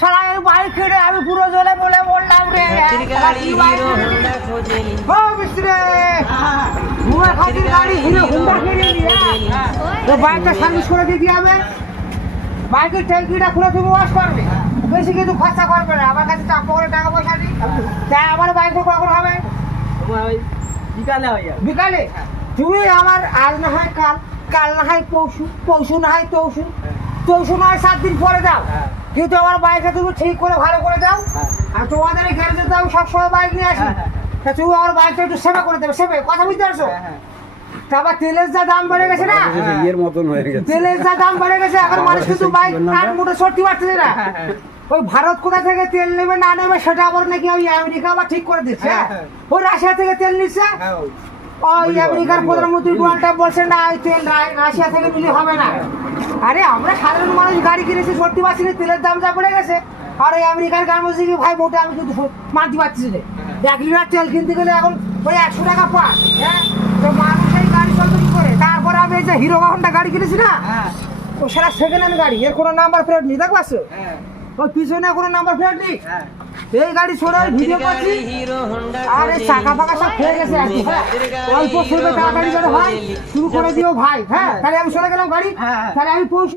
শালা এই বাইক কিনে আমি পুরো জ্বলে বলে বললাম রে ও মিস্ত্রি মুয়া খাতির গাড়ি হিরো হুন্ডা কিনে নিয়ে তো বাইকটা সার্ভিস করে দিতে হবে বাইকের ট্যাঙ্কিটা খুলে তুমি ওয়াশ করবে বেশি কিন্তু খরচা করবে না আমার কাছে টাকা পয়সা নেই তাই আমার বাইকটা কখন হবে বিকালে তুমি আমার আজ না হয় কাল কাল না হয় পরশু পরশু না হয় তরশু তরশু না হয় 7 দিন পরে দাও কিন্তু আমার বাইকটা তুমি ঠিক করে ভালো করে দাও আর তোমাদের এই গ্যারেজে তো আমি সবসময় বাইক নিয়ে আসি তা তুমি আমার বাইকটা একটু সেবা করে দেবে সেবা কথা বুঝতে পারছো তারপর তেলের যা দাম বেড়ে গেছে না এর মতন হয়ে গেছে তেলের যা দাম বেড়ে গেছে এখন মানুষ কিন্তু বাইক কান মুঠে সরতে পারছে না ওই ভারত কোথা থেকে তেল নেবে না নেবে সেটা আবার নাকি ওই আমেরিকা আবার ঠিক করে দিচ্ছে ওই রাশিয়া থেকে তেল নিচ্ছে ওই আমেরিকার প্রধানমন্ত্রী ডোনাল্ড ট্রাম্প বলছে না এই তেল রাশিয়া থেকে নিলে হবে না আরে আমরা সাধারণ মানুষ গাড়ি কিনেছি সরতে পারছি না তেলের দাম যা বেড়ে গেছে আর ওই আমেরিকার গান বলছে কি ভাই মোটে আমি কিন্তু মানতে পারছি না 1 লিটার তেল কিনতে গেলে এখন ওই 100 টাকা পাস হ্যাঁ তো মানুষ এই গাড়ি চলতে কি করে তারপরে আমি এই যে হিরো হন্ডা গাড়ি কিনেছি না ও সারা সেকেন্ড হ্যান্ড গাড়ি এর কোনো নাম্বার প্লেট নেই দেখো পাচ্ছ ওই পিছনে কোনো নাম্বার প্লেট নেই এই গাড়ি ছোড়ে ভিডিও করছি আরে চাকা ফাঁকা সব ফেলে গেছে আর কি অল্প সময় তাড়াতাড়ি যেন হয় শুরু করে দিও ভাই হ্যাঁ তাহলে আমি চলে গেলাম গাড়ি তাহলে আমি